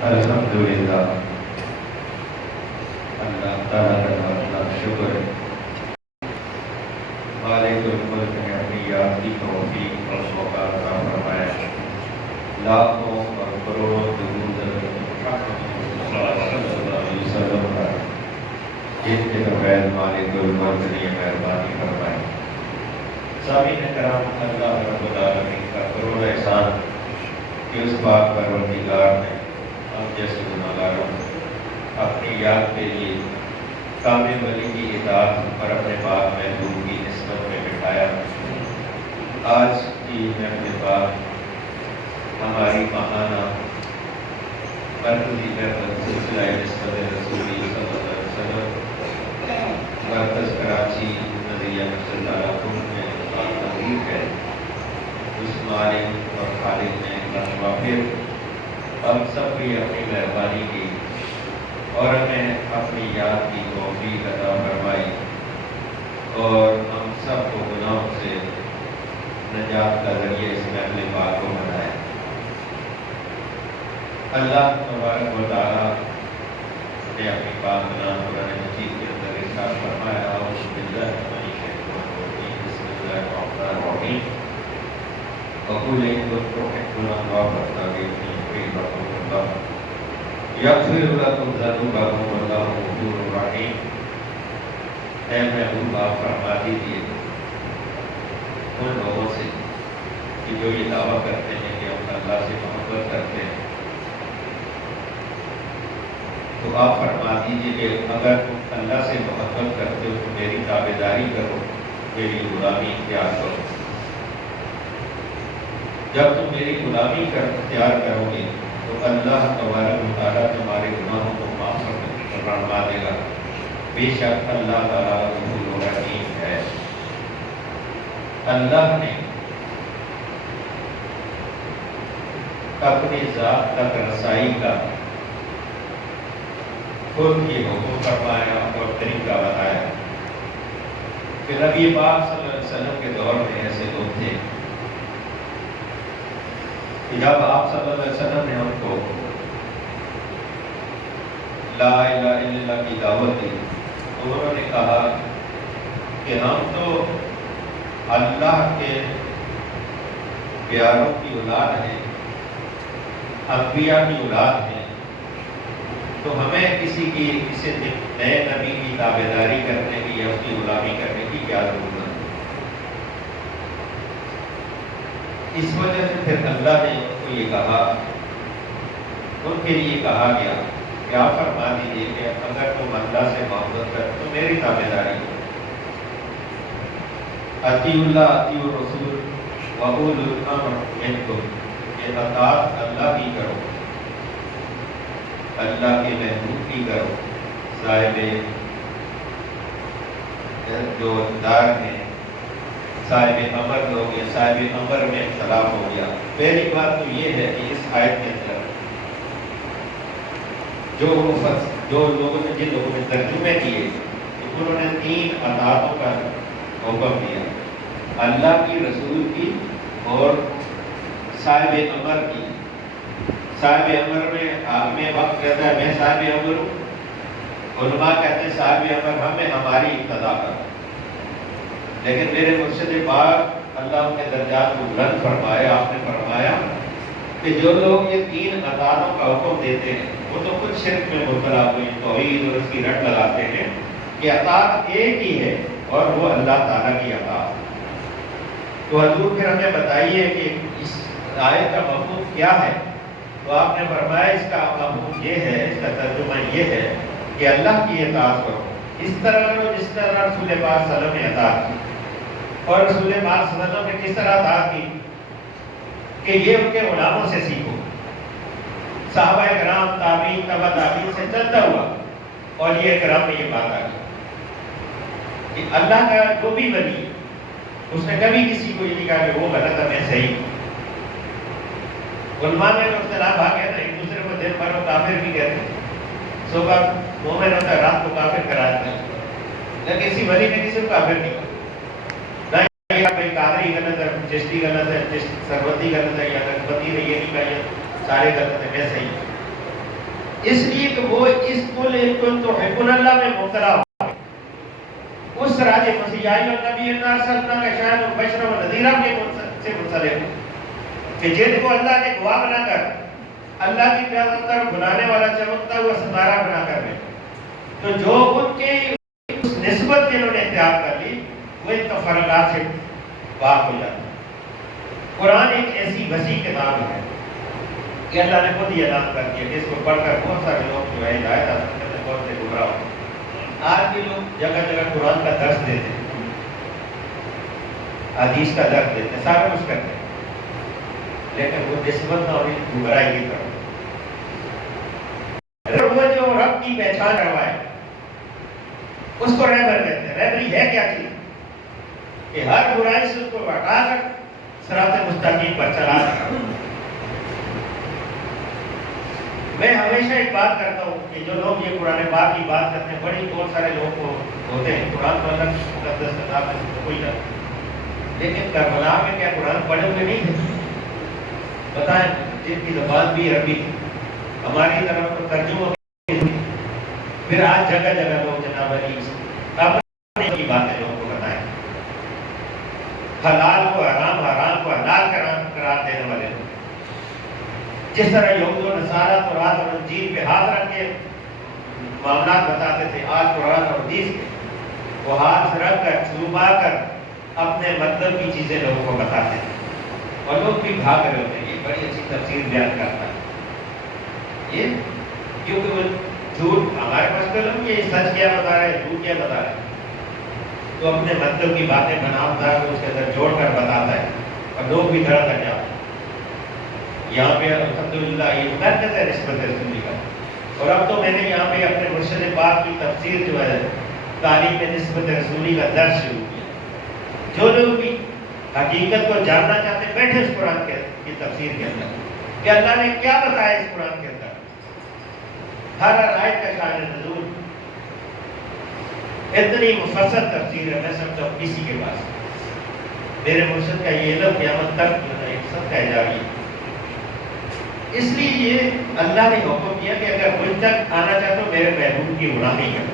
الحمدللہ، اللہ تعالیٰ کا لاکھ شکر ہے، مالک الملک نے اپنی یاد کی توفیق اور موقع عطا فرمایا۔ لاکھوں اور کروڑوں درود محمد صلی اللہ علیہ وسلم پر، جن کے بغیر مالک الملک نے مہربانی فرمائی۔ سامعین کرام، اللہ رب العالمین کا کروڑ احسان کہ اس پاک پروردگار نے ہم جیسے گناہگاروں اپنی یاد کے لیے کامل ولی کی اطاعت اور اپنے پاک محبوب کی نسبت میں بٹھایا۔ آج کی محفل پاک ہماری ماہانہ مرکزی محفل سلسلہ نسبت رسول صلی اللہ علیہ وسلم مرکز کراچی نظریہ مسجد العقوم میں تقریر ہے۔ اس مالک اور خالق نے وافر ہم سب بھی اپنی مہربانی کی اور ہمیں اپنی یاد کی توفیق عطا فرمائی اور ہم سب کو گناہوں سے نجات کا ذریعہ اس محفل پاک کو بنایا۔ اللہ تبارک و تعالیٰ نے اپنی پاک نام قرآن مجید کے اندر ارشاد فرمایا، اعوذ باللہ من الشیطان الرجیم، بسم اللہ الرحمن الرحیم، وقل ان کنتم تحبون اللہ فاتبعونی یحببکم اللہ یغفر لکم ذنوبکم واللہ غفور رحیم۔ اے محبوب، آپ فرما دیجیے ان لوگوں سے کہ جو یہ دعویٰ کرتے ہیں کہ ہم اللہ سے محبت کرتے ہیں، تو آپ فرما دیجیے کہ اگر تم اللہ سے محبت کرتے ہو تو میری تابعداری کرو، میری غلامی اختیار کرو۔ جب تم میری غلامی اختیار کرو گے تو اللہ تبارک و تعالیٰ تمہارے گناہوں کو معاف فرما دے گا۔ بے شک اللہ تعالیٰ غفور رحیم ہے۔ اللہ نے اپنی ذات تک رسائی کا خود یہ حکم فرمایا اور طریقہ بتایا کہ نبی پاک صلی اللہ علیہ وسلم کے دور میں ایسے لوگ تھے کہ جب آپ صلی اللہ علیہ وسلم نے ان کو لا الہ الا اللہ کی دعوت دی تو انہوں نے کہا کہ ہم تو اللہ کے پیاروں کی اولاد ہیں، انبیاء کی اولاد ہیں، تو ہمیں کسی نئے نبی کی تابعداری کرنے کی یا اس کی غلامی کرنے کی کیا ضرورت ہے؟ اس وجہ سے پھر اللہ نے ان کو یہ کہا، ان کے لیے کہا گیا کہ آپ فرما دیجیے کہ اگر تم اللہ سے محبت کرتے تو میری تابعداری کرو۔ اطیعوا اللہ اطیعوا الرسول واولو الامر منکم، یہ اطاعت اللہ کی کرو، اللہ کے محبوب کی کرو، صاحب جو دار ہیں، صاحب امر لوگ ہیں، صاحب امر میں اختلاف ہو گیا۔ پہلی بات تو یہ ہے کہ اس آیت کے اندر جن لوگوں نے ترجمے کیے انہوں نے 3 اطاعتوں کا حکم دیا، اللہ کی، رسول کی اور صاحب امر کی۔ صاحب امر میں وقت کہتا ہے میں صاحب امر ہوں، علماء کہتے ہیں صاحب امر ہمیں ہماری اقتدا کرو، لیکن میرے مرشد پاک اللہ کے درجات کو بلند فرمایا، آپ نے فرمایا کہ جو لوگ یہ 3 اطاعتوں کا حکم دیتے ہیں وہ تو خود شرک میں مبتلا ہوئے، توحید اور اس کی رٹ لگاتے ہیں کہ اطاعت ایک ہی ہے اور وہ اللہ تعالیٰ کی اطاعت۔ تو حضور پھر ہمیں بتائیے کہ اس آیت کا مفہوم کیا ہے؟ تو آپ نے فرمایا اس کا مفہوم یہ ہے، اس کا ترجمہ یہ ہے کہ اللہ کی اطاعت کرو، اس طرح کرو جس طرح رسول پاک صلی اللہ علیہ وسلم نے اطاعت کی۔ اور رسول پاک صلی اللہ علیہ وسلم نے کس طرح اطاعت کی کہ یہ ان کے غلاموں سے سیکھو، صحابہ کرام، تابعین، تبع تابعین سے چلتا ہوا، اور یہ کرام میں یہ بات آ گئی کہ اللہ کا جو بھی ولی اس نے کبھی کسی کو یہ نہیں کہا کہ وہ غلط ہے میں صحیح ہوں۔ علماء میں اختلاف آ گیا نا، ایک دوسرے کو دن بھر کافر بھی کہتے ہیں، صبح مومن ہوتا ہے رات کو کافر کرا دیتے ہیں، لیکن کسی ولی نے کسی کو کافر نہیں کہا۔ کوئی قادری غلط ہے، چشتی غلط ہے، سربتی غلط ہے یا نقشبندی نے یہ نہیں کہا، سارے غلط ہیں میں صحیح ہوں۔ اس لیے کہ وہ اس کل تحبون اللہ میں مبتلا ہو اس راج مسیح نبی ارسلنا کا شاید بشر و نذیرہ کے سے منسلک کہ جن کو اللہ نے گواہ بنا کر اللہ کی طرف بلانے والا چمکتا ہوا ستارہ بنا کر دے، تو جو ان کے اس نسبت جنہوں نے اختیار کر لی وہ ان تفرقات سے پاک ہو جاتا ہے۔ قرآن ایک ایسی وسیع کتاب ہے کہ اللہ نے خود ہی اعلان کر دیا کہ اس کو پڑھ کر بہت سارے لوگ جو ہے ہدایت حاصل کرتے ہیں، بہت سے گمراہ ہوتے ہیں۔ آج بھی لوگ جگہ جگہ قرآن کا درس دیتے ہیں، حدیث کا درس دیتے ہیں، سارا کچھ کرتے ہیں، لیکن وہ نسبت نہ ہونی گمراہی کی طرف۔ وہ جو رب کی پہچان کروائے اس کو رہبر کہتے ہیں۔ رہبری ہے کیا چیز؟ کہ ہر برائی سے اس کو ہٹا کر صراط مستقیم پر چلا رہا۔ میں ہمیشہ ایک بات کرتا ہوں کہ جو لوگ یہ قرآن پاک کی بات کرتے ہیں، بڑی بہت سارے لوگ کو ہوتے ہیں قرآن کو الگ مقدس کتاب میں کوئی نہ، لیکن کربلا میں کیا قرآن پڑھے ہوئے نہیں تھے؟ بتائیں، جن کی زبان بھی عربی تھی، ہماری طرف تو ترجمہ پھر آج جگہ جگہ لوگ جناب علی اپنے کی باتیں لوگوں کو بتائیں، حلال کو حرام، حرام کو حلال قرار دینے والے لوگ۔ جس طرح یہود و نصارہ تورات اور انجیل پہ ہاتھ رکھ کے معاملات بتاتے تھے، آج قرآن اور حدیث پہ وہ ہاتھ رکھ کر چھپا کر اپنے مطلب کی چیزیں لوگوں کو بتاتے ہیں، اور لوگ بھی بھاگ رہے ہوتے ہیں۔ یہ بڑی اچھی تفسیر بیان کرتا ہے یہ، کیونکہ وہ جھوٹ ہمارے پاس کرم یہ سچ کیا بتا رہے ہیں، جھوٹ کیا بتا رہے ہیں، تو اپنے مطلب کی باتیں بناتا ہے، اس کے اندر جوڑ کر بتاتا ہے، اور لوگ بھی دھڑ کر جاتے ہیں۔ یہاں پہ الحمدللہ یہ مرکز ہے نسبت رسولی کا، اور اب تو میں نے یہاں پہ اپنے مرشد پاک کی تفسیر جو ہے تعلیم میں نسبت رسولی کا درس شروع کیا۔ جو لوگ بھی حقیقت کو جاننا چاہتے ہیں بیٹھے اس قرآن کی تفسیر کے اندر کہ اللہ نے کیا بتایا اس قرآن کے اندر، ہر آیت کا شان نزول اتنی مفصل تفسیر ہے، میں سمجھتا ہوں کسی کے پاس میرے مرشد کا یہ علم قیامت تک جو ہے سب کا اجاری ہے۔ اس لیے یہ اللہ نے حکم کیا کہ اگر مجھ تک آنا چاہتے ہو میرے محبوب کی غلامی کرو،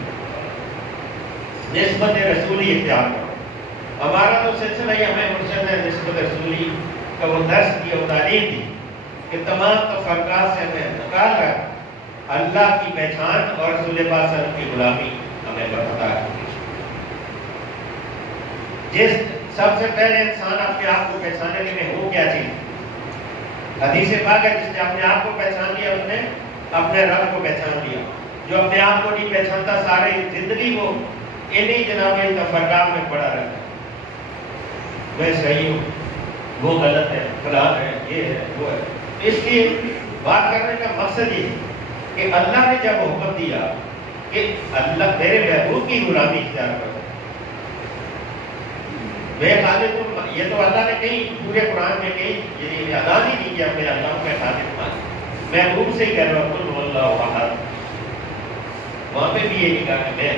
نسبت رسولی اختیار کرو۔ ہمارا تو سلسلہ ہی ہمیں مرشد نے نسبت رسولی کا وہ درس دیا، وہ تعلیم دی کہ تمام تفرقات سے ہمیں نکال کر اللہ کی پہچان اور رسول پاک صلی اللہ علیہ وسلم کی غلامی ہمیں بتا ہے۔ جس سب سے پہلے انسان اپنے آپ کو پہچانے میں ہو کیا چیز، حدیث پاک ہے جس نے اپنے آپ کو پہچان لیا اس نے اپنے رب کو پہچان لیا۔ جو اپنے آپ کو نہیں پہچانتا ساری زندگی وہ انہی جناب تفرقات میں پڑا رہتا ہے، میں صحیح ہوں، وہ غلط ہے، فلاں ہے، یہ ہے، وہ ہے۔ اس لیے بات کرنے کا مقصد یہ ہے کہ اللہ نے جب حکم دیا کہ اللہ میرے محبوب کی غلامی اختیار کرو، میں خالق ہوں، یہ تو اللہ نے کہیں پورے قرآن میں کہیں یہ اعلان ہی نہیں کیا میں اللہ ہوں، میں خالق ہوں، محبوب سے ہی کہہ رہا ہوں قل هو اللہ احد۔ وہاں پہ بھی یہ نہیں کہا کہ میں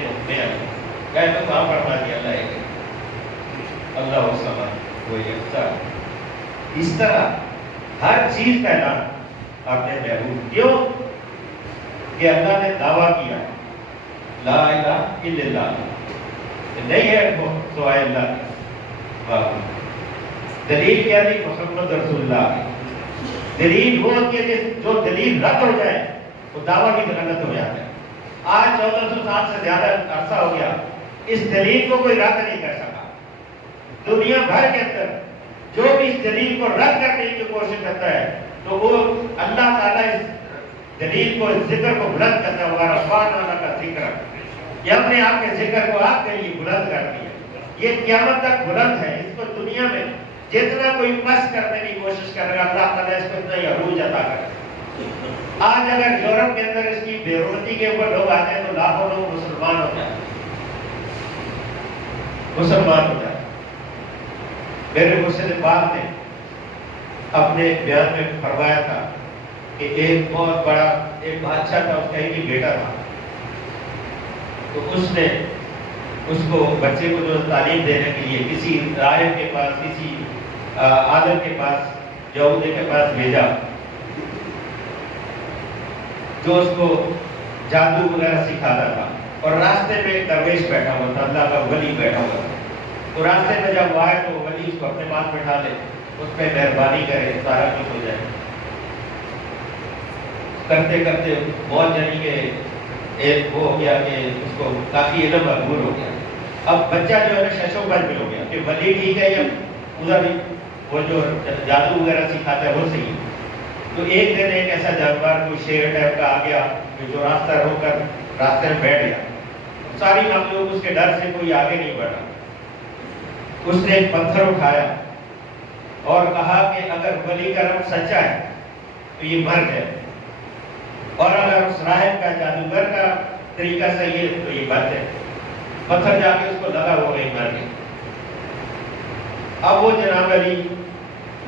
کہہ تو وہاں فرما دیا اللہ ایک اللہ الصمد وہ یکتا۔ اس طرح ہر چیز کا اعلان اپنے محبوب، کیوں کہ اللہ نے دعویٰ کیا لا الہ الا اللہ، نہیں ہے سوائے اللہ کی۔ دلیل کیا تھی؟ محمد رسول اللہ۔ دلیل وہ ہوتی ہے جو دلیل رد ہو جائے وہ دعویٰ بھی غلط ہو جاتا ہے۔ آج 1400 سال سے زیادہ عرصہ ہو گیا، اس دلیل کو کوئی رد نہیں کر سکا۔ دنیا بھر کے اندر جو بھی اس دلیل کو رد کرنے کی کوشش کرتا ہے تو وہ اللہ تعالیٰ اس دلیل کو، اس ذکر کو بلند کرتا ہے، ہمارا رفعنا لک ذکرک، یہ اپنے آپ کے ذکر کو آپ کے لیے بلند کر دیا، یہ قیامت تک بلند ہے۔ اس کو دنیا میں جتنا کوئی پس کرنے کی کوشش کرے گا اللہ تعالیٰ اس کو اتنا ہی عروج عطا کرے۔ آج اگر یورپ کے اندر اس کی بے روتی کے اوپر لوگ آتے ہیں تو لاکھوں لوگ مسلمان ہو جائیں، مسلمان ہو جائیں۔ میرے مرشد پاک نے اپنے بیان میں فرمایا تھا کہ ایک بہت بڑا ایک بادشاہ تھا، اس کا ایک ہی بیٹا تھا، تو اس نے اس کو بچے کو جو تعلیم دینے کے لیے کسی راہب کے پاس، کسی عالم کے پاس، یہودی کے پاس بھیجا۔ جو اس کو جادو وغیرہ سکھاتا تھا، اور راستے میں ایک درویش بیٹھا ہوا تھا، اللہ کا ولی بیٹھا ہوا تھا. تو راستے میں جب وہ آئے تو ولی اس کو اپنے پاس بٹھا لے، اس پہ مہربانی کرے، سارا کچھ ہو جائے. کرتے کرتے بہت جانی کہ ایک وہ ہو گیا کہ اس کو کافی علم مقبول ہو گیا. اب بچہ جو ہے نا ششو بج میں ہو گیا کہ ولی ٹھیک ہے یا ادھر وہ جو جادو وغیرہ سکھاتا ہے وہ صحیح. تو ایک دن ایک ایسا جانور کوئی شیر ٹائپ کا آ گیا جو راستہ روک کر راستے میں بیٹھ گیا. ساری مخلوق اس کے ڈر سے کوئی آگے نہیں بڑھا. اس نے ایک پتھر اٹھایا اور کہا کہ اگر ولی کا رب سچا ہے تو یہ مر جائے، اور اگر اس راہب کا جادوگر کا طریقہ صحیح ہے تو یہ بچ جائے. پتھر جا کے اس کو لگا ہو گئی، مر گئی. اب وہ جناب علی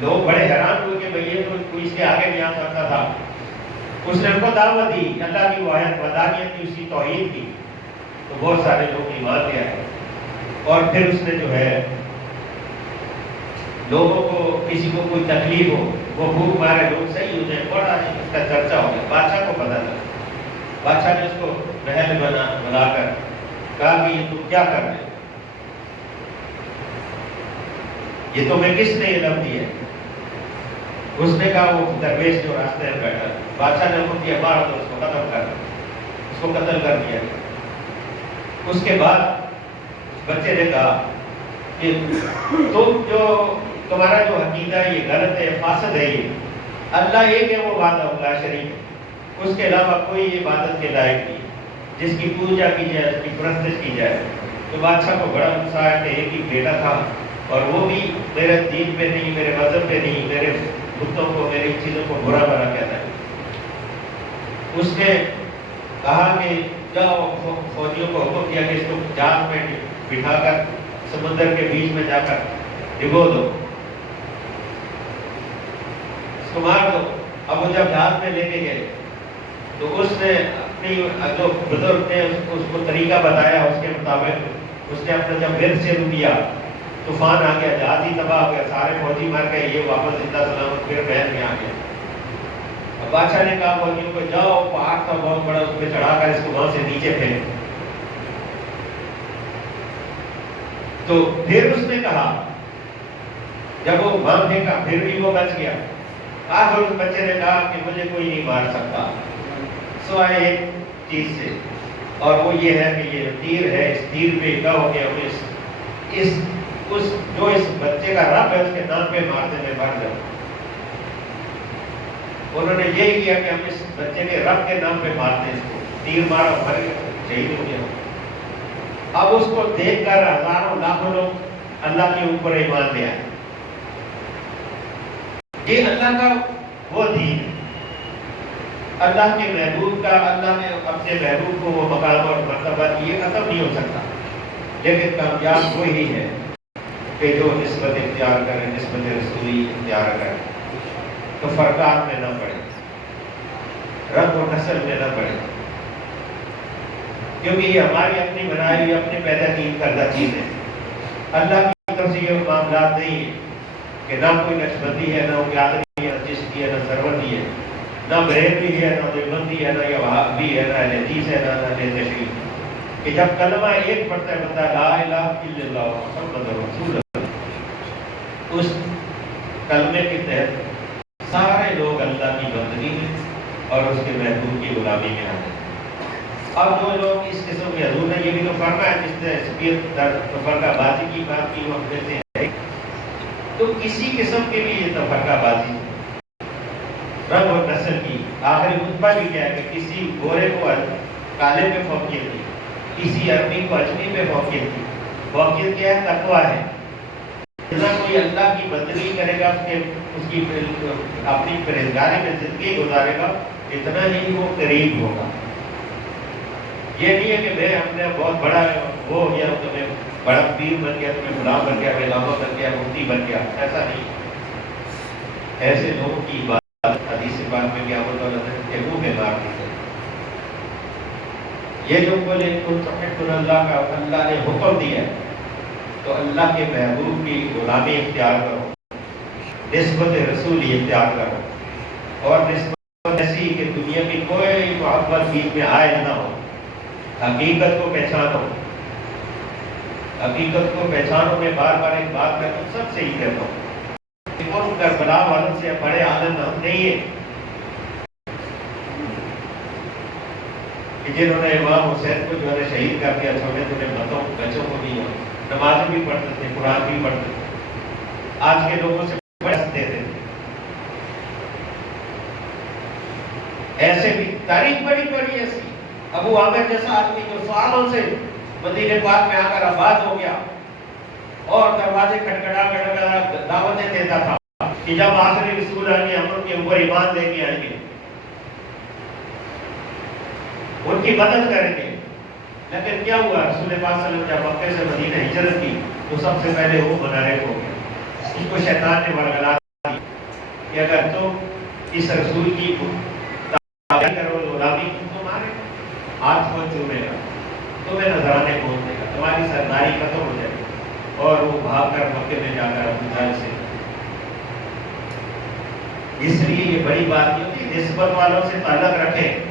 لوگ بڑے حیران ہوئے کہ بھئی یہ تو کوئی اس کے آگے نہیں آ سکتا تھا. اس نے ان کو دعوت دی، اللہ کی واحد وحدانیت کی، اس کی توحید کی. تو بہت سارے لوگ ایمان لے آئے. اور پھر اس نے جو ہے لوگوں کو، کسی کو کوئی تکلیف ہو، وہ بھوک مارے، لوگ صحیح ہو جائے، بڑا اس کا چرچا ہو گیا. بادشاہ کو پتہ چلا. بادشاہ نے اس کو محل بنا کر کہا کہ یہ تم کیا کر رہے ہو؟ یہ تمہیں کس نے علم دی ہے؟ اس نے کہا وہ درویش جو راستے میں بیٹھا. بادشاہ نے حکم دیا مار دو، اس کو ختم کر. اس کو قتل کر دیا. اس کے بعد بچے نے کہا کہ تم جو تمہارا جو عقیدہ ہے یہ غلط ہے، فاسد ہے. یہ اللہ ایک ہے، وہ وحدہ لا شریک ہے، اس کے علاوہ کوئی عبادت کے لائق نہیں جس کی پوجا کی جائے، اس کی پرستش کی جائے. تو بادشاہ کو بڑا غصہ آیا کہ ایک ہی بیٹا تھا اور وہ بھی میرے دین پہ نہیں، میرے مذہب پہ نہیں، میرے بتوں کو، میری چیزوں کو برا بنا کہتا ہے. اس نے کہا کہ جاؤ، فوجیوں کو حکم دیا کہ اس کو جال میں بٹھا کر سمندر کے بیچ میں جا کر ڈبو دو، اس کو مار دو. اب وہ جب جہاز میں لے کے گئے تو اس نے اپنی جو بزرگ نے اس کو طریقہ بتایا، اس کے مطابق اس نے اپنا جب ورد سے کیا، طوفان آ گیا، جہاز ہی تباہ ہو گیا، سارے فوجی مر گئے، یہ واپس زندہ سلامت پھر محل میں آ گیا. اب بادشاہ نے کہا فوجیوں کو جاؤ، پہاڑ تھا بہت بڑا، اس پہ چڑھا کر اس کو وہاں سے نیچے پھینک. تو پھر اس نے کہا جب وہ وہاں پھینکا پھر بھی وہ بچ گیا. آخر اس بچے نے کہا کہ مجھے کوئی نہیں مار سکتا سوائے ایک چیز سے، اور وہ یہ ہے کہ یہ تیر ہے، اس تیر پہ کہو کہ ہم اس بچے کا رب ہے اس کے نام پہ مارتے میں مر جاؤں. انہوں نے یہ کیا کہ ہم اس بچے کے رب کے نام پہ مارتے ہیں، اس کو تیر مارا، مر گیا، شہید ہو گیا. اب اس کو دیکھ کر ہزاروں لاکھوں لوگ اللہ کے اوپر ایمان لے آئے. یہ اللہ کا وہ دین، اللہ کے محبوب کا، اللہ نے اپنے محبوب کو وہ مقام اور مرتبہ یہ ختم نہیں ہو سکتا. لیکن کامیاب وہی ہے کہ جو نسبت اختیار کرے، نسبت رسولی اختیار کرے، تو فرقات میں نہ پڑے، رنگ و نسل میں نہ پڑے، کیونکہ یہ ہماری اپنی بنائی ہوئی، اپنے پیدا کی کردہ چیز ہے. اللہ کی طرف سے یہ معاملات نہیں ہے کہ نہ کوئی نقشبندی ہے، نہ کوئی آدمی ہے، نہ چشتی ہے، نہ سروردی ہے، نہ بریلوی ہے، نہ دیوبندی ہے، نہ یہ وہابی ہے، نہ اہل حدیث ہے، نہ اہل تشیع. کہ جب کلمہ ایک پڑھتا ہے بندہ لا الہ الا اللہ محمد رسول اللہ، اس کلمے کے تحت سارے لوگ اللہ کی بندگی میں اور اس کے محبوب کی غلامی میں آتے ہیں. اب جو لوگ اس قسم کے، حضور نے یہ بھی تو فرمایا جس نے سبیت تفرقہ بازی کی بات کی وہ اپنے سے ہے، تو کسی قسم کے بھی یہ تفرقہ بازی رنگ اور نسل کی آخری خطبہ بھی کیا ہے کہ کسی گورے کو کالے پہ فوقیت دی، کسی عربی کو اجمی پہ فوقیت دی. فوقیت کیا ہے؟ تقویٰ ہے. جتنا کوئی اللہ کی بندگی کرے گا، اس کی اپنی پرہیزگاری میں زندگی گزارے گا، اتنا ہی وہ قریب ہوگا. یہ نہیں ہے کہ میں ہم نے بہت بڑا وہ ہو گیا تو میں بڑا پیر بن گیا، تو میں غلام بن گیا، میں علامہ بن گیا، مفتی بن گیا. ایسا نہیں. ایسے لوگوں کی بات حدیث پاک میں کیا ہوتا ہے کہ منہ میں مار دی جائے. یہ جو بولے کن تحبون اللہ کا اللہ نے حکم دیا ہے تو اللہ کے محبوب کی غلامی اختیار کرو، نسبت رسولی اختیار کرو، اور نسبت ایسی کہ دنیا یہ کہ کوئی محبت بیچ میں عائد نہ ہو، حقیقت کو پہچانو، حقیقت کو پہچانو۔ میں بار بار ایک بات کرتا ہوں، سب سے ہی کہتا ہوں، کربلا والوں سے بڑے عالم ہم نہیں ہیں کہ جنہوں نے امام حسین کو جو ہے شہید کر کے چھوٹے چھوٹے بچوں کو دیا، نمازیں بھی پڑھتے تھے، قرآن بھی پڑھتے تھے، آج کے لوگوں سے بچتے تھے۔ ایسے بھی تاریخ بڑی بڑی ایسی، ابو عامر جیسا آدمی جو سالوں سے مدینہ پاک میں آ کر آباد ہو گیا اور دروازے کھٹکھٹا دعوتیں دیتا تھا کہ جب آخری رسول آئیں گے ہم ان کے اوپر ایمان لے کے آئیں گے، ان کی مدد کریں گے۔ لیکن کیا ہوا؟ رسول پاک صلی اللہ علیہ وسلم جب مکے سے مدینہ ہجرت کی تو سب سے پہلے وہ منحرف ہو گیا۔ اس کو شیطان نے ورگلا دی کہ اگر تم اس رسول کی تابعداری کرو، غلامی تمہارے ہاتھ کو چومے گا، تمہیں نذرانے کھول دے گا، تمہاری سرداری ختم ہو جائے گی۔ اور وہ بھاگ کر مکے میں جا کر ابو جہل سے، اس لیے یہ بڑی بات نہیں ہوتی، نسبت والوں سے تعلق رکھیں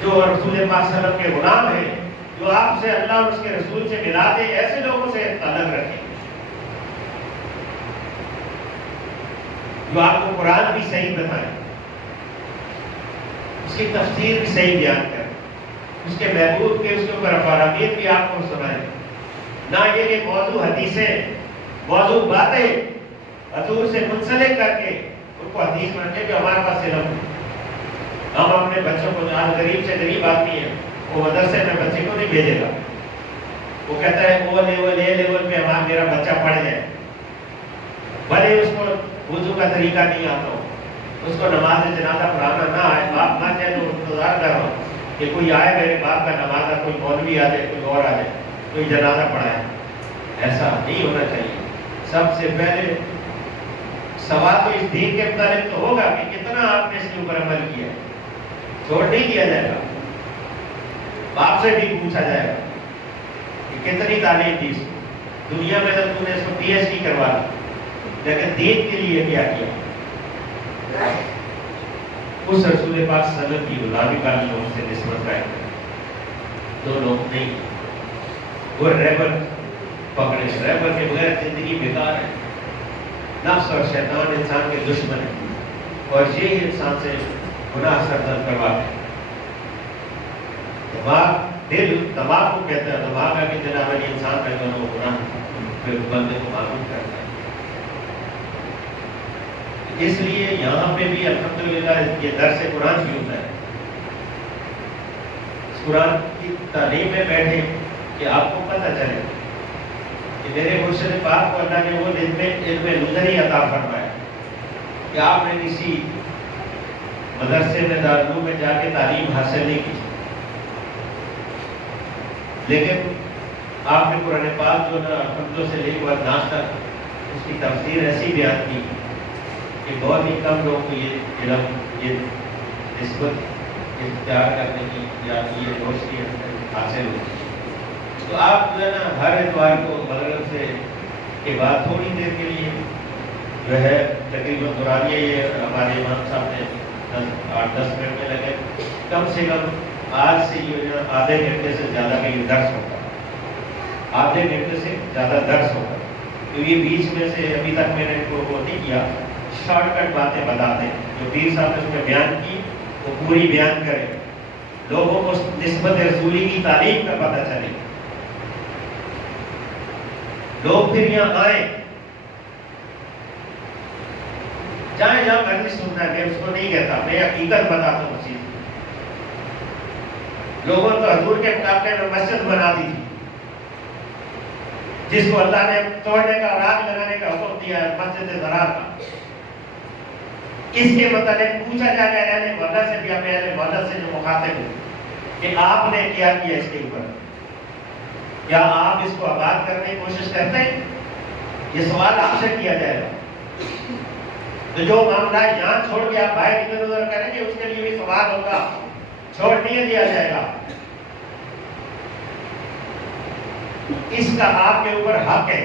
جو رسول پاک صلی اللہ علیہ وسلم کے غلام ہیں، جو آپ سے اللہ اور اس کے رسول سے ملا دے، ایسے لوگوں سے تعلق رکھیں جو آپ کو قرآن بھی صحیح بتائیں، اس کی تفسیر بھی صحیح بیان کریں، اس کے محبوب کے اس کے اوپر افارقیت بھی آپ کو سنائیں، نہ یہ کہ موضوع حدیثیں، موضوع باتیں حضور سے منسلک کر کے ان کو حدیث میں رکھیں کہ ہمارے پاس علم ہے۔ ہم اپنے بچوں کو، جہاں غریب سے غریب آدمی ہے وہ مدرسے میں بچے کو نہیں بھیجے گا، وہ کہتا ہے وہ لیول اے لیول پہ ہمارا میرا بچہ پڑھ جائے، بھلے اس کو وضو کا طریقہ نہیں آتا ہو، اس کو نماز جنازہ پڑھانا نہ آئے، باپ نہ چاہے تو انتظار کر رہا ہوں کہ کوئی آئے میرے باپ کا نمازہ، کوئی مولوی آ جائے، کوئی اور آ جائے، کوئی جنازہ پڑھائے۔ ایسا نہیں ہونا چاہیے۔ سب سے پہلے سوال تو اس دین کے متعلق تو ہوگا کہ کتنا آپ نے اس کے اوپر عمل کیا، چھوڑ نہیں دیا جائے گا، باپ سے بھی پوچھا جائے گا کہ کتنی تعلیم دی اس کو، دنیا میں تو تم نے اس کو پی ایچ ڈی کروا دی، لیکن دین کے لیے کیا کیا؟ اس رسول پاک صلی اللہ علیہ وسلم کی غلامی کا لوگوں سے نسبت قائم کریں، دو لوگ نہیں، وہ ریبر پکڑے، ریبر کے بغیر زندگی بیکار ہے۔ نفس اور شیطان انسان کے دشمن ہیں اور یہ انسان سے گناہ سرزد کرواتے ہیں۔ دماغ، دل دماغ کو کہتا ہے، دماغ ہے کہ جناب علی انسان کا جو وہ گناہ پھر بندے کو معلوم کرتا ہے۔ اس لیے یہاں پہ بھی الحمدللہ یہ درس قرآن بھی ہوتا ہے، اس قرآن کی تعلیم میں بیٹھے کہ آپ کو پتہ چلے کہ میرے مرشد پاک کو اللہ نے وہ علم نظری عطا فرمایا کہ آپ نے کسی مدرسے میں دارالعلوم میں جا کے تعلیم حاصل نہیں کی، لیکن آپ نے قرآن پاک جو نا حمزوں سے لے کر ناس تک اس کی تفسیر ایسی بیان کی کہ بہت ہی کم لوگوں کو یہ علم، یہ نسبت اختیار کرنے کی یا یہ روشنی حاصل ہوتی ہے۔ تو آپ جو ہے نا ہر اتوار کو مغرب سے کے بعد تھوڑی دیر کے لیے جو ہے تقریباً دورانیہ یہ ہمارے امام صاحب نے 8-10 منٹ میں لگے، کم سے کم آج سے یہ آدھے گھنٹے سے زیادہ کا یہ درس ہوگا، آدھے گھنٹے سے زیادہ درس ہوگا۔ تو یہ بیچ میں سے ابھی تک میں نے ان کو وہ نہیں کیا، شارٹ کٹ باتیں بتا دیں جو پیر صاحب نے اس میں بیان کی وہ پوری بیان کریں، لوگوں کو نسبت رسولی کی تعلیم کا پتہ چلے، لوگ پھر یہاں آئیں، چاہے جہاں مرضی سننا ہے، میں اس کو نہیں کہتا، میں حقیقت بتاتا ہوں۔ چیز لوگوں تو حضور کے مقابلے میں مسجد بنا دی تھی، جس کو اللہ نے توڑنے کا اور آگ لگانے کا حکم دیا ہے، مسجد ضرار کا، اس کے متعلق پوچھا جا رہا ہے اہل محلہ سے بھی، اپنے اہل محلہ سے جو مخاطب ہیں کہ آپ نے کیا کیا اس کے اوپر، کیا آپ اس کو آباد کرنے کی کوشش کرتے ہیں؟ یہ سوال آپ سے کیا جائے گا۔ تو جو معاملہ یہاں چھوڑ کے آپ باہر ادھر ادھر کریں گے اس کے لیے بھی سوال ہوگا، چھوڑ نہیں دیا جائے گا۔ اس کا آپ کے اوپر حق ہے،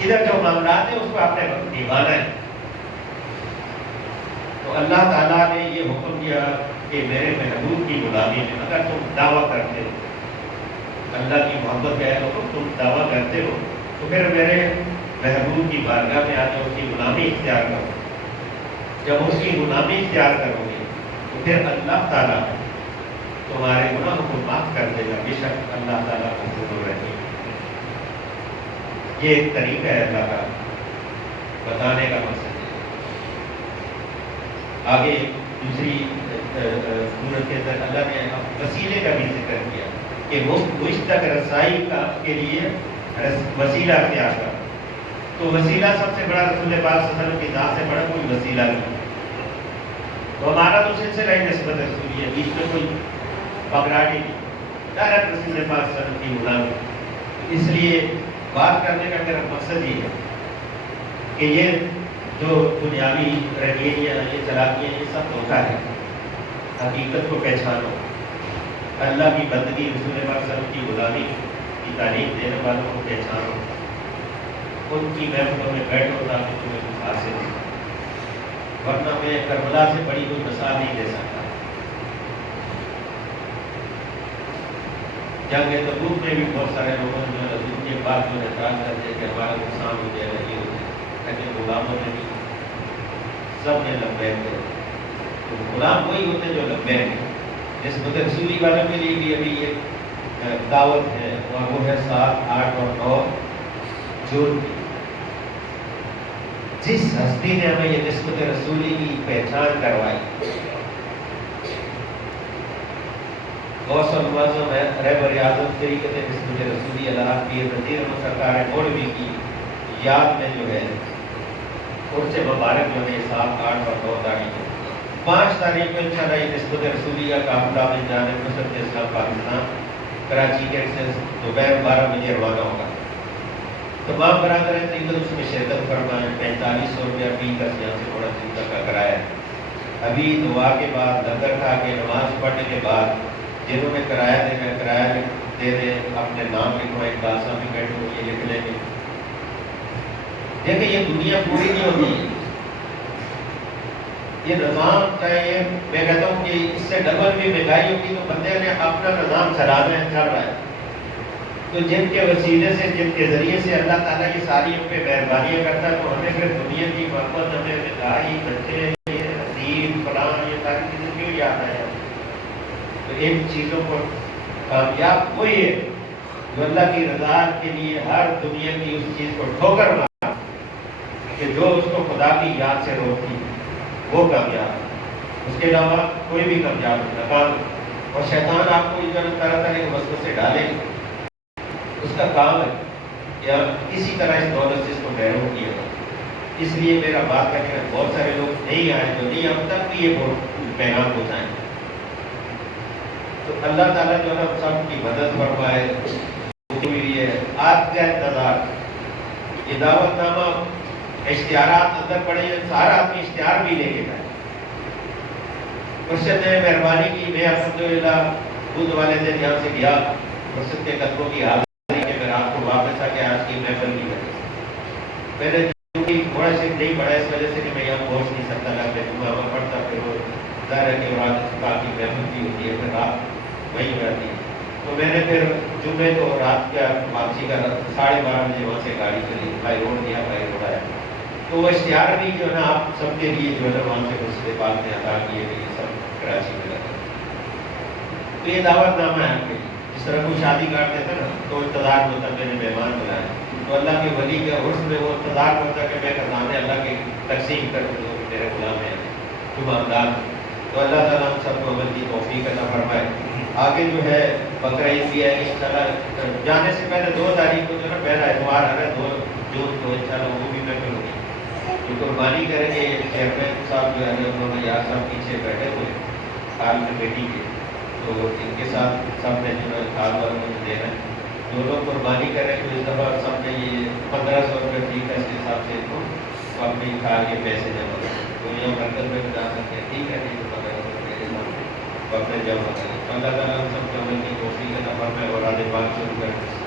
ادھر جو معاملات ہیں اس کو آپ نے نبھانا ہے۔ تو اللہ تعالیٰ نے یہ حکم دیا کہ میرے محبوب کی غلامی میں اگر تم دعویٰ کرتے ہو اللہ کی محبت کا ہے تو تم دعویٰ کرتے ہو تو پھر میرے محبوب کی بارگاہ میں آ کے اس کی غلامی اختیار کرو. جب اس کی غلامی اختیار کرو گے تو پھر اللہ تعالیٰ تمہارے گناہوں کو معاف کر دے گا. بے شک اللہ تعالیٰ غفور رحیم. یہ ایک طریقہ ہے اللہ کا بتانے کا مقصد ہے. آگے دوسری سورت کے اندر اللہ نے وسیلے کا بھی ذکر کیا کہ وہ مجھ تک رسائی کا کے لیے وسیلہ اختیار کرو. تو وسیلہ سب سے بڑا رسول پاک صلی اللہ علیہ وسلم کی ذات سے بڑا کوئی وسیلہ نہیں. تو ہمارا تو سلسلہ ہی نسبت رسولی ہے, بیچ میں کوئی پگڑاٹی نہیں, ڈائریکٹ رسول پاک صلی اللہ علیہ وسلم کی غلامی. اس لیے بات کرنے کا میرا مقصد یہ ہے کہ یہ جو دنیاوی رنگینیاں یہ چلاکیاں یہ سب دھوکہ ہے. حقیقت کو پہچانو, اللہ کی بندگی رسول پاک صلی اللہ علیہ وسلم کی غلامی کی تعلیم دینے والوں کو پہچانو, ان کی محفلوں میں بیٹھو تاکہ تمہیں کچھ حاصل ہو. ورنہ میں کربلا سے بڑی کوئی مثال نہیں دے سکتا. جنگ تبوک میں بھی بہت سارے لوگوں نے رسول کے بعد جو اعتراض کرتے کہ ہمارا نقصان ہو جائے گا, یہ ہو جائے گا, لیکن غلاموں نے نہیں, سب نے لبیک کر. تو غلام وہی ہوتے جو لبیک ہیں. نسبت رسولی والوں کے لیے بھی ابھی ایک دعوت ہے اور وہ ہے 7, 8 اور 9 جون کی. جس ہستی نے ہمیں یہ نسبت رسولی کی پہچان کروائی, غوث المعظم رہبر اعظم طریقت نسبت رسولی اللہ پیر نذیر احمد سرکار مولوی کی یاد میں جو ہے ان سے مبارک جو ہے 7, 8 اور 9 تاریخ 5 تاریخ کو انشاءاللہ یہ نسبت رسولی کا قافلہ میں جانب نصرت اسلام پاکستان کراچی کے سے دوپہر 12 بجے روانہ ہوگا. تمام برادر طریقت اس میں شرکت فرمائیں. 4500 روپیہ فی کا یہاں سے بڑا چیز کا کرایہ. ابھی دعا کے بعد لنگر کھا کے نماز پڑھنے کے بعد جنہوں نے کرایہ دینا ہے کرایہ دے دیں, اپنے نام لکھوائیں, کلاسا بھی بیٹھو یہ لکھ لیں گے. دیکھیں یہ دنیا پوری نہیں ہوتی ہے. یہ نظام چاہیے, میں کہتا ہوں کہ اس سے ڈبل بھی مہنگائی ہوگی تو بندے نے اپنا نظام چلانا ہے, چل رہا ہے. تو جن کے وسیلے سے جن کے ذریعے سے اللہ تعالیٰ کی ساری ہم پہ مہربانیاں کرتا ہے, تو ہمیں پھر دنیا کی محبت, ہمیں مہنگائی, بچے, حسین, فلاں, یہ ساری چیزیں کیوں یاد آئے. تو ان چیزوں کو کامیاب وہی ہے جو اللہ کی رضا کے لیے ہر دنیا کی اس چیز کو ٹھوکر مارا کہ جو اس کو خدا کی یاد سے روکتی وہ کامیاب. اس کے علاوہ کوئی بھی کامیاب ناکام. اور شیطان آپ کو طرح طرح کے وسوسے سے ڈالے, اس کا کام ہے یا کسی طرح اس دولت سے اس کو محروم کیا. اس لیے میرا بات کرنے کا بہت سارے لوگ نہیں آئے جو نہیں اب تک بھی یہ پیغام ہو جائیں. تو اللہ تعالیٰ جو ہے سب کی مدد فرمائے. آپ کا انتظار یہ دعوت نامہ اشتہارات اندر پڑے ہیں, سارا آدمی اشتہار بھی لے کے جائے. مرشد نے مہربانی کی, میں الحمدللہ بدھ والے دن یہاں سے گیا, مرشد کے قدموں کی حاضری کے میں آپ کو واپس آ کے آج کی محفل کی وجہ سے میں نے تھوڑا سا نہیں پڑھا اس وجہ سے کہ میں یہاں پہنچ نہیں سکتا تھا. میں جمعہ پڑھتا پھر وہ ظاہر ہے کہ رات کافی محفل بھی ہوتی ہے, پھر رات وہیں ہو جاتی ہے. تو میں نے پھر جمعے کو رات کا واپسی کا 12:30 بجے وہاں سے گاڑی چلی, بائی روڈ دیا, بائی روڈ آیا. تو وہ اشتہار بھی جو ہے نا آپ سب کے لیے جو ہے نا وہاں سے اس کے بعد میں عطا کیے کہ یہ سب کراچی میں لگا. تو یہ دعوت نامہ ہے آپ کے لیے. جس طرح کوئی شادی کاٹ دیتا نا تو انتظار ہوتا میں نے مہمان بلائے, تو اللہ کے ولی کے عرس میں وہ انتظار ہوتا کہ میں خزانے اللہ کے تقسیم کر دوں کہ میرے غلام ہیں ایماندار. تو اللہ تعالیٰ ہم سب کو عمل کی توفیق عطا فرمائے. آگے جو ہے بقرہ عید بھی ہے انشاءاللہ. جانے سے پہلے 2 تاریخ کو جو ہے پہلا اتوار ہے 2 جون کو انشاءاللہ وہ بھی میں کروں گی. جو قربانی کریں گے چیئرمین صاحب جو ہے انہوں نے یار صاحب پیچھے بیٹھے ہوئے حال میں بیٹی کے, تو ان کے ساتھ سب نے جو ہے کال والوں نے دینا ہے. جو لوگ قربانی کریں تو اس دفعہ سب نے یہ 1500 روپئے فی کا اس کے حساب سے تو اپنی کار کے پیسے جمع کریں. تو یہاں مرکز میں جا سکتے ہیں, ٹھیک ہے, نہیں تو 1500 میرے سامنے وقت جمع کریں. اللہ تعالیٰ ہم سب کے عمل کی توفیق عطا فرمائے اور آگے بات شروع کریں.